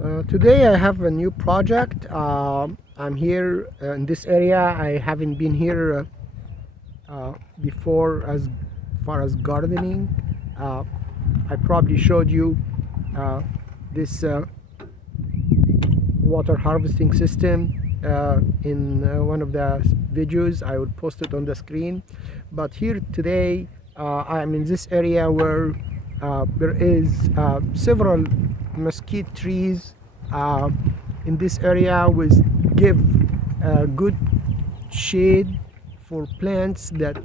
Today I have a new project. I'm here in this area. I haven't been here before as far as gardening. Uh, I probably showed you this water harvesting system in one of the videos. I will post it on the screen. But here today I'm in this area where there is several mesquite trees in this area, which give good shade for plants that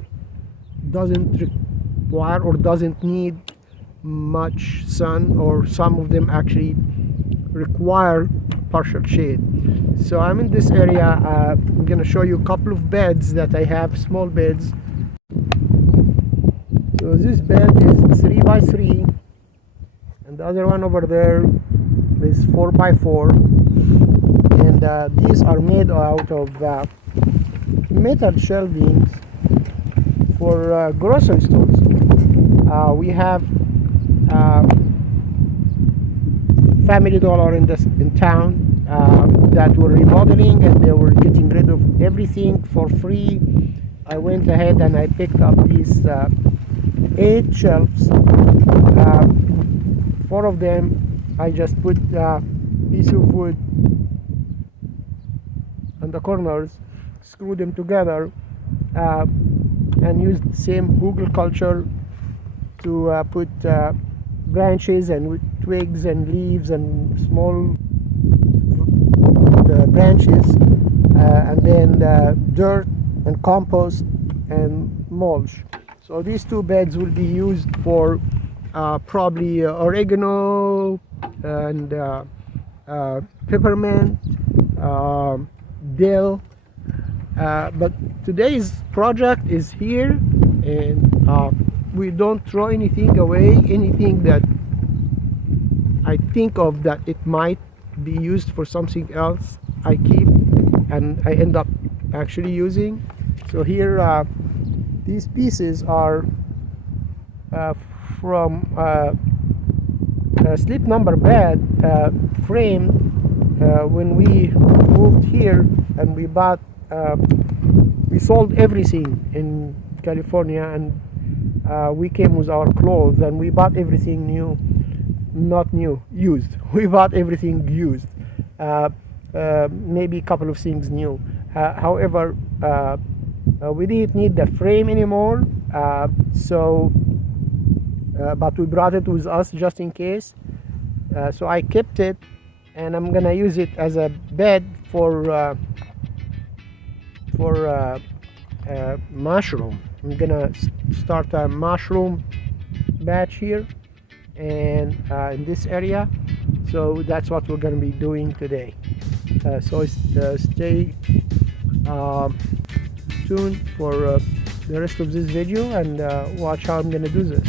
doesn't require or doesn't need much sun, or some of them actually require partial shade. So I'm in this area. I'm gonna show you a couple of beds that I have, small beds. So this bed is 3 by 3, and the other one over there is 4 by 4, and these are made out of metal shelvings for grocery stores. We have Family Dollar in town that were remodeling, and they were getting rid of everything for free. I went ahead and I picked up these 8 shelves. 4 of them I just put a piece of wood on the corners, screwed them together, and used the same hugel culture to put branches and twigs and leaves and small branches, and then dirt and compost and mulch. So these 2 beds will be used for probably oregano and peppermint, dill. But today's project is here, and we don't throw anything away. Anything that I think of that it might be used for something else, I keep and I end up actually using. So here, these pieces are from a Sleep Number bed frame. When we moved here and we sold everything in California, and we came with our clothes, and we bought everything new. Not new, used. We bought everything used. Maybe a couple of things new. However, we didn't need the frame anymore, but we brought it with us just in case. So I kept it, and I'm gonna use it as a bed for mushroom. I'm gonna start a mushroom batch here and in this area. So that's what we're gonna be doing today. So stay tuned for the rest of this video, and watch how I'm gonna do this.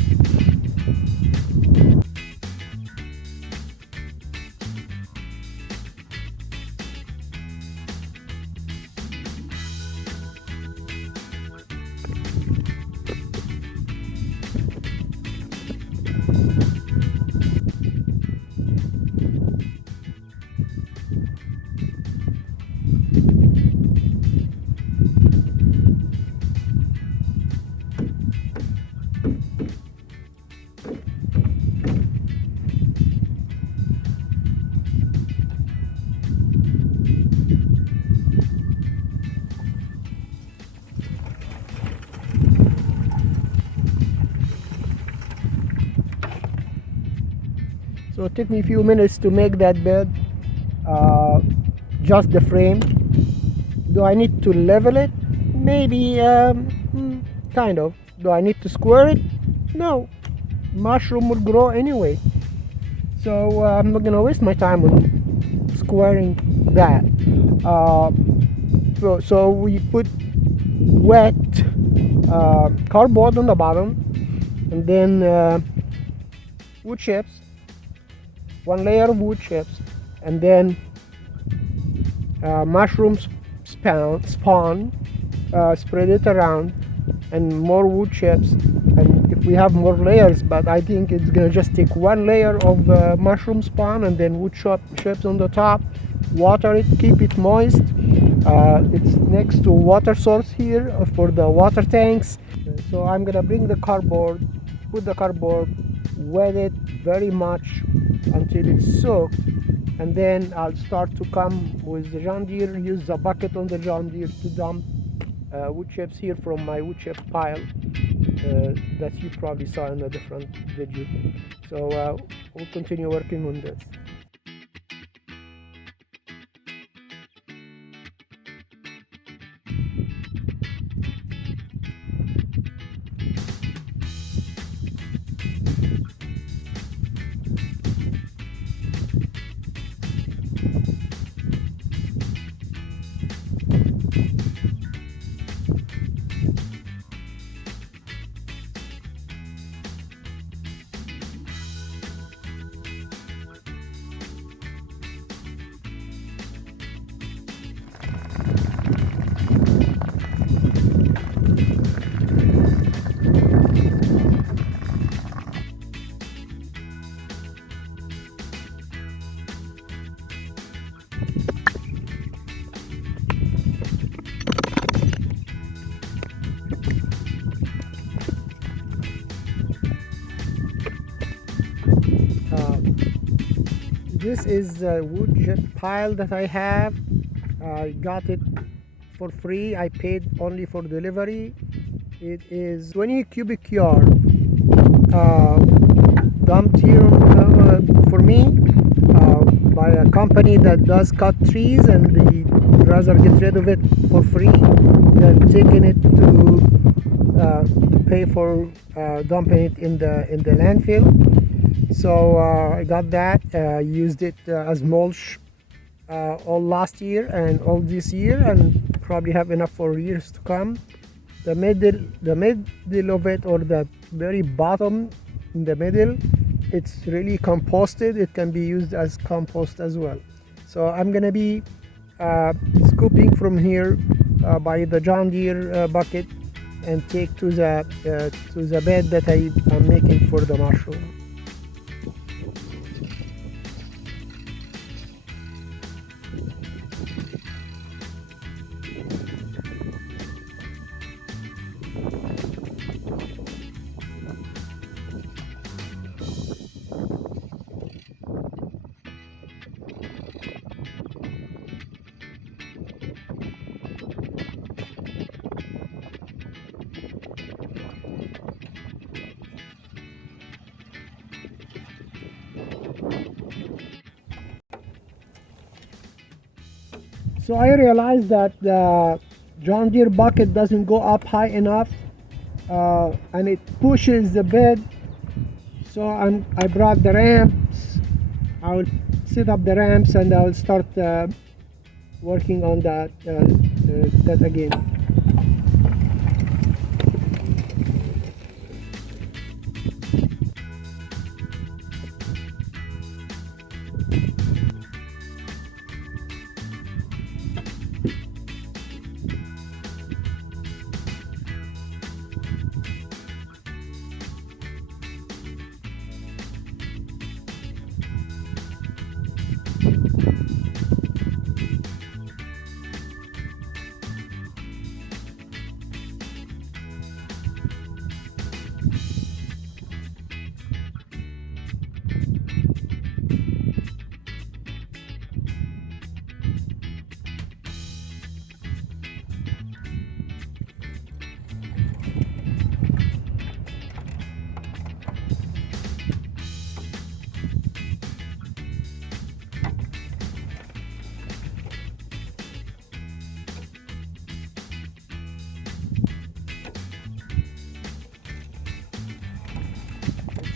So it took me a few minutes to make that bed, just the frame. Do I need to level it? Maybe, kind of. Do I need to square it? No. Mushroom would grow anyway. So I'm not gonna waste my time on squaring that. So we put wet cardboard on the bottom, and then wood chips, 1 layer of wood chips, and then mushrooms spawn, spread it around, and more wood chips. And if we have more layers, but I think it's gonna just take one layer of mushroom spawn and then wood chips on the top. Water it, keep it moist. It's next to water source here for the water tanks. So I'm gonna bring the cardboard, put the cardboard, wet it very much until it's soaked, and then I'll start to come with the John Deere, use the bucket on the John Deere to dump wood chips here from my wood chip pile that you probably saw in a different video. So we'll continue working on this. This is a wood chip pile that I have. I got it for free. I paid only for delivery. It is 20 cubic yard dumped here for me by a company that does cut trees, and they rather get rid of it for free than taking it to pay for dumping it in the landfill. So I got that, used it as mulch all last year and all this year, and probably have enough for years to come. The middle of it, or the very bottom in the middle, it's really composted. It can be used as compost as well. So I'm gonna be scooping from here by the John Deere bucket and take to the bed that I am making for the mushroom. So I realized that the John Deere bucket doesn't go up high enough, and it pushes the bed. So I brought the ramps. I will set up the ramps, and I will start working on that again.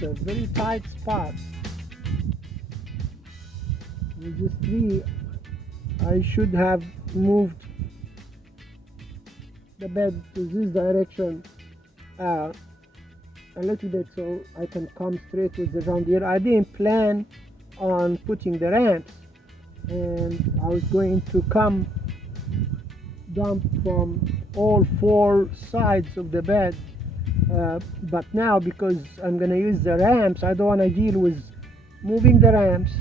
It's a very tight spot. With this tree, I should have moved the bed to this direction a little bit so I can come straight with the John Deere. I didn't plan on putting the ramps, and I was going to come dump from all four sides of the bed But now, because I'm gonna use the ramps, I don't want to deal with moving the ramps.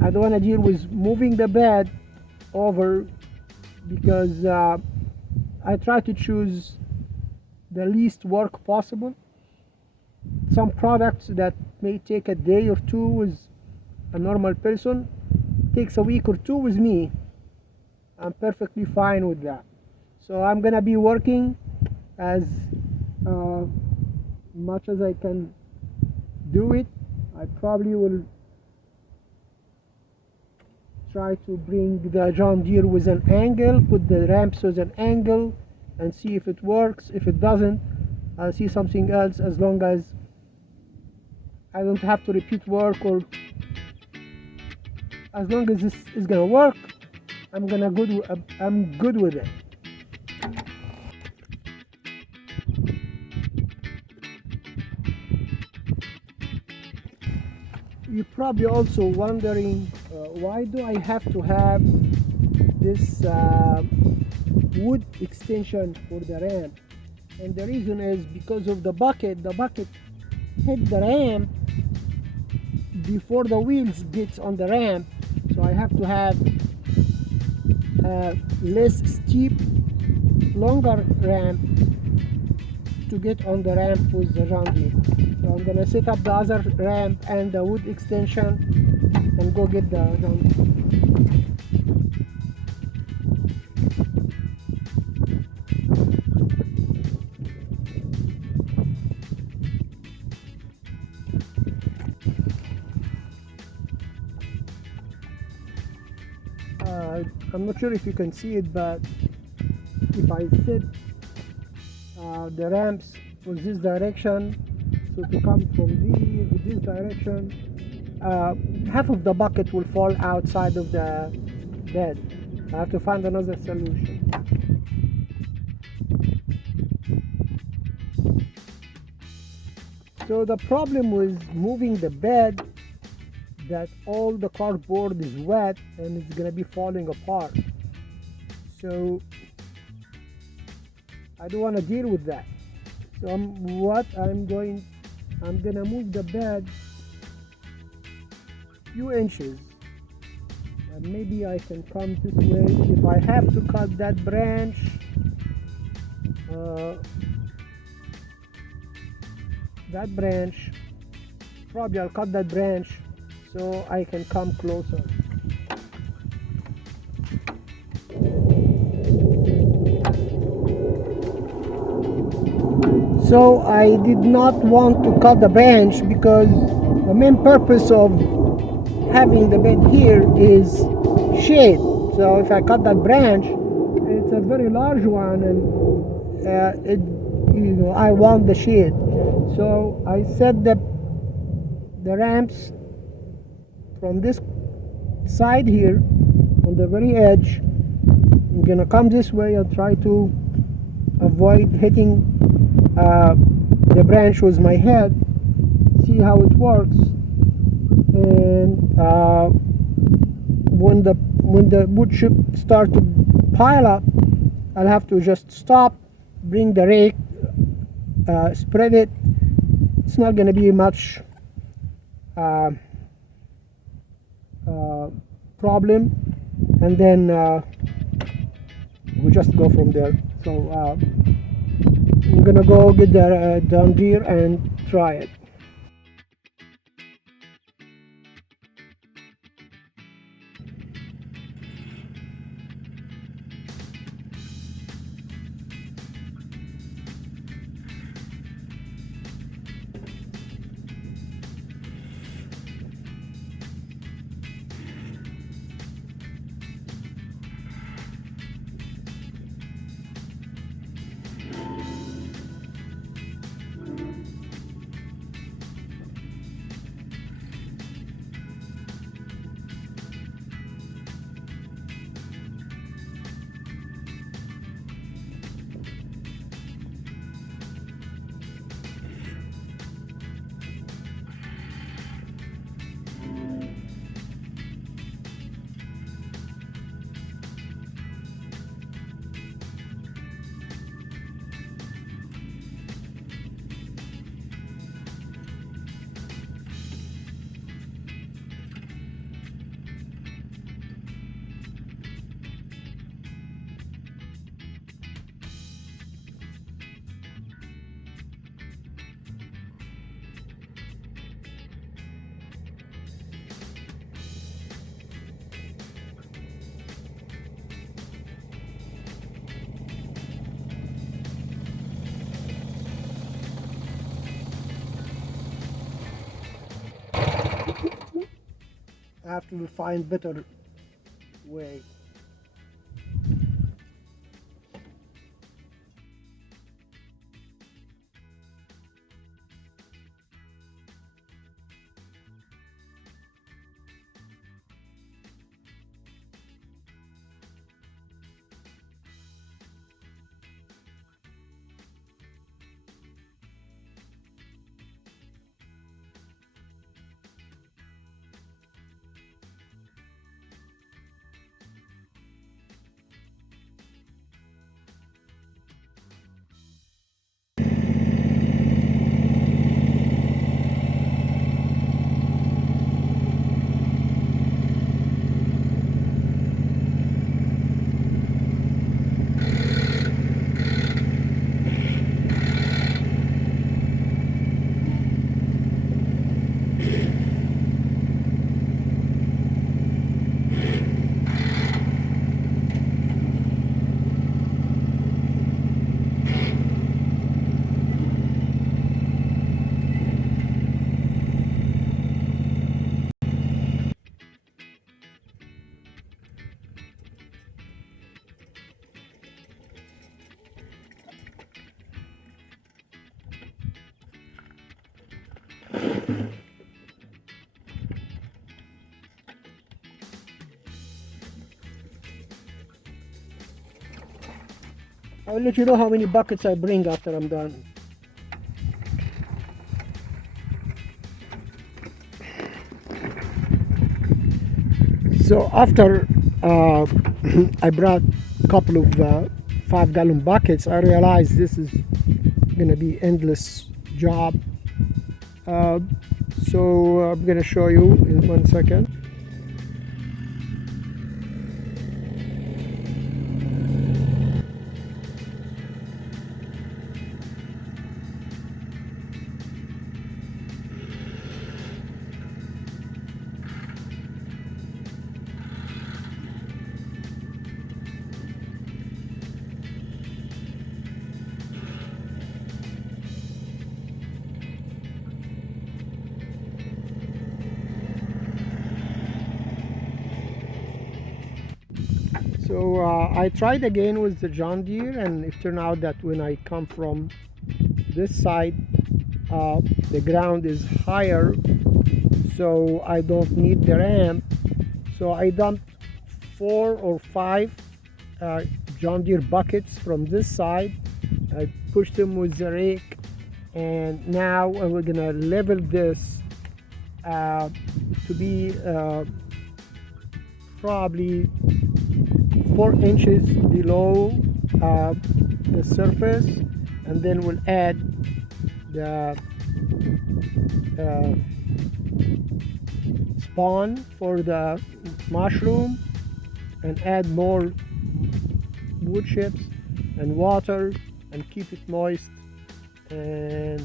I don't want to deal with moving the bed over, because I try to choose the least work possible. Some products that may take a day or two with a normal person takes a week or two with me. I'm perfectly fine with that. So I'm gonna be working as uh, much as I can do it. I probably will try to bring the John Deere with an angle, put the ramps with an angle, and see if it works. If it doesn't, I'll see something else, as long as I don't have to repeat work, or as long as this is gonna work, I'm good with it. You're probably also wondering, why do I have to have this wood extension for the ramp? And the reason is because of the bucket. The bucket hit the ramp before the wheels get on the ramp, so I have to have a less steep, longer ramp to get on the ramp with the John Deere. So I'm gonna set up the other ramp and the wood extension and go get the John Deere. I'm not sure if you can see it, but if I set the ramps with this direction, so to come from this direction, half of the bucket will fall outside of the bed. I have to find another solution. So the problem with moving the bed, that all the cardboard is wet and it's gonna be falling apart. So I don't want to deal with that. So I'm gonna move the bed few inches, and maybe I can come this way. If I have to cut that branch, uh, probably I'll cut that branch so I can come closer. So I did not want to cut the branch, because the main purpose of having the bed here is shade. So if I cut that branch, it's a very large one, and I want the shade. So I set the ramps from this side here on the very edge. I'm gonna come this way and try to avoid hitting the branch with my head, see how it works. And when the wood chip start to pile up, I'll have to just stop, bring the rake, spread it. It's not gonna be much problem, and then we just go from there. So I'm gonna go get the John Deere and try it. I have to find better way. I'll let you know how many buckets I bring after I'm done. So after I brought a couple of 5-gallon buckets, I realized this is gonna be endless job. Uh, so I'm gonna show you in 1 second. So I tried again with the John Deere, and it turned out that when I come from this side, the ground is higher, so I don't need the ramp. So I dumped 4 or 5 John Deere buckets from this side. I pushed them with the rake, and now we're gonna level this to be probably 4 inches below the surface, and then we'll add the spawn for the mushroom and add more wood chips and water and keep it moist, and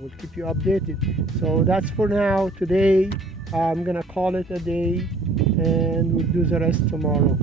we'll keep you updated. So that's for now. Today I'm gonna call it a day, and we'll do the rest tomorrow.